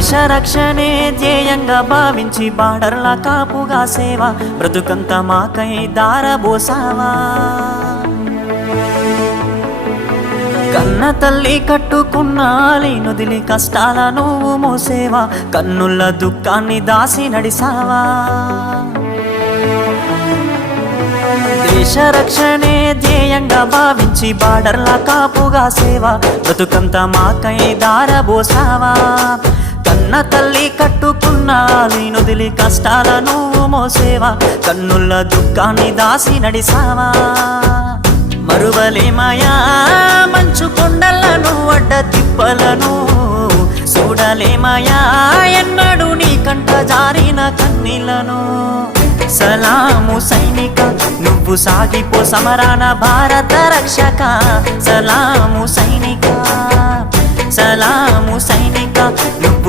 దేశ రక్షణే ధ్యేయంగా భావించి బార్డర్ల కాపుగా సేవ బ్రతుకంత మాకై దారబోసావా. కన్న తల్లి కట్టుకున్న నొదిలి కష్టాల నువ్వు మోసేవా, కన్నుల దుఃఖాన్ని దాసి నడిసావా. దేశ రక్షణే ధ్యేయంగా భావించి బార్డర్ల కాపుగా సేవ బ్రతుకంత మాకై దారబోసావా. కన్న తల్లి కట్టుకున్న నొదిలి కష్టాల నువ్వు మోసేవా, కన్నుల దుఃఖాన్ని దాసి నడిసావా. మరువలేమయా మంచు కొండలను అడ్డ తిప్పలను, చూడలేమయా ఎన్నడు నీ కంట జారిన కన్నీళ్లను. సలాము సైనిక నువ్వు సాగిపో సమరాన భారత రక్షక. సలాము సైనిక, సలాము సైనిక నువ్వు